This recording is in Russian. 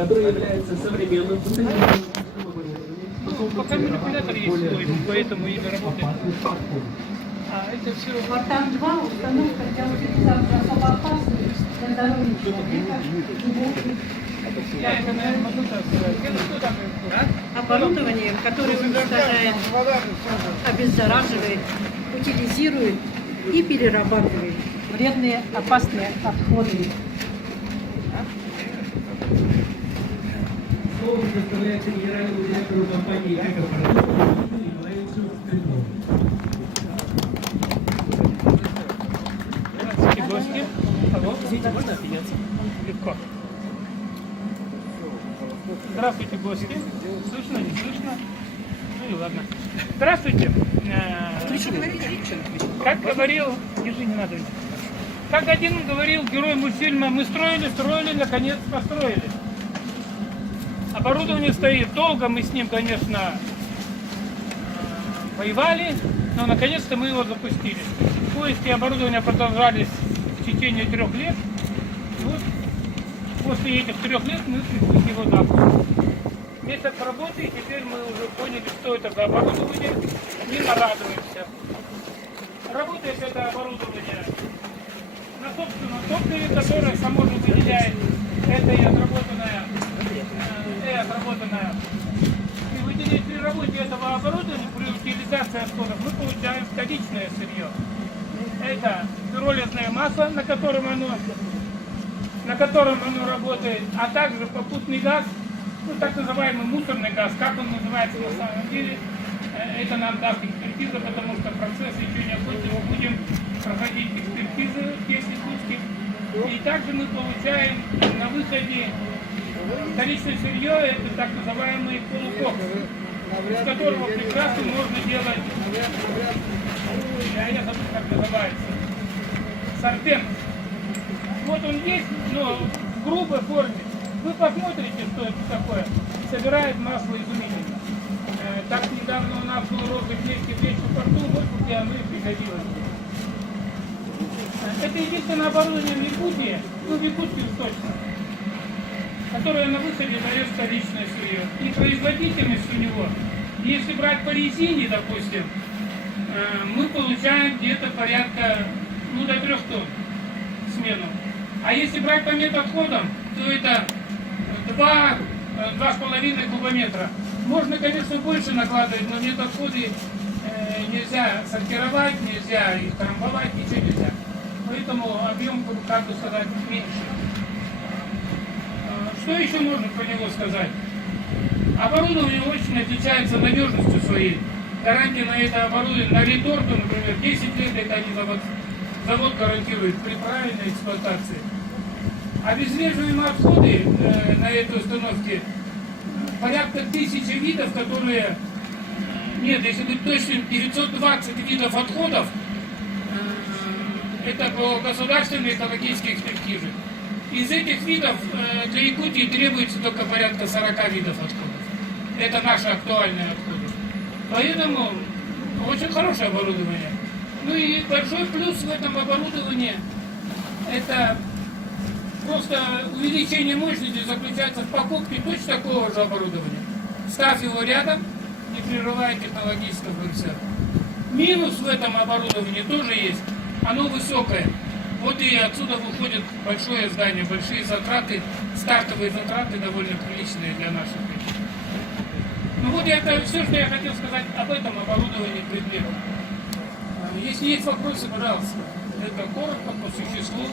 который является современным функциональным. Пока манипулятор есть, поэтому ими работает. А это все... Вот там два установка для утилизации особо опасных для здоровья человека. Я это, наверное, могу так сказать. Это что там? Оборудование, которое уничтожает, обеззараживает, утилизирует и перерабатывает вредные, опасные отходы. Слово предоставляется генеральному директору компании «Экопродукт» Николаю Шевченкову. Здравствуйте, гости. Алло, извините, можно обменяться? Легко. Здравствуйте, гости. Слышно, не слышно? Ну и ладно. Здравствуйте. Как говорил... Держи, не надо. Как один говорил герой мультфильма, мы строили, наконец построили. Оборудование стоит долго, мы с ним, конечно, воевали, но наконец-то мы его запустили. Поиски оборудования продолжались в течение 3 лет. Вот после этих 3 лет мы пришли к его запуску. Месяц работы, и теперь мы уже поняли, что это за оборудование, и нарадуемся. Работает это оборудование на собственном топливе, которое само же выделяет это и отработанное. И выделить при работе этого оборудования, при утилизации отходов, мы получаем вторичное сырье. Это пиролизное масло, на котором оно работает, а также попутный газ, ну, так называемый мусорный газ, как он называется на самом деле, это нам даст экспертиза, потому что процесс еще не окончен, мы будем проходить экспертизы технических. И также мы получаем на выходе вторичное сырье, это так называемый полукокс, из которого прекрасно можно делать, я забыл, как называется, сорбент. Вот он есть, но в грубой форме. Вы посмотрите, что это такое. Собирает масло изумительно. Так недавно у нас был розовый клейкий в Речном порту, вот где оно и пригодилось. Это единственное оборудование в Якутии, ну в Якутске точно, которое на выходе дает вторичное сырье. И производительность у него, если брать по резине, допустим, мы получаем где-то порядка, ну, до 3 тонн смену. А если брать по метотходам, то это 2,5 кубометра. Можно, конечно, больше накладывать, но метотходы нельзя сортировать, нельзя их трамбовать, ничего нельзя. Поэтому объем, как бы сказать, меньше. Что еще можно про него сказать? Оборудование очень отличается надежностью своей. Гарантия на это оборудование, на реторту, например, 10 лет это они завод гарантирует при правильной эксплуатации. Обезвреживаемые отходы на этой установке порядка 1000 видов, которые, нет, если быть точным, 920 видов отходов, это по государственной экологической экспертизе. Из этих видов для Якутии требуется только порядка 40 видов отходов. Это наши актуальные отходы. Поэтому очень хорошее оборудование. Ну и большой плюс в этом оборудовании — это просто увеличение мощности заключается в покупке точно такого же оборудования. Ставь его рядом, не прерывая технологического процесса. Минус в этом оборудовании тоже есть. Оно высокое. Вот и отсюда выходит большое здание, большие затраты, стартовые затраты довольно приличные для наших людей. Ну вот это все, что я хотел сказать об этом оборудовании предметов. Если есть вопросы, пожалуйста. Это коротко, по существу.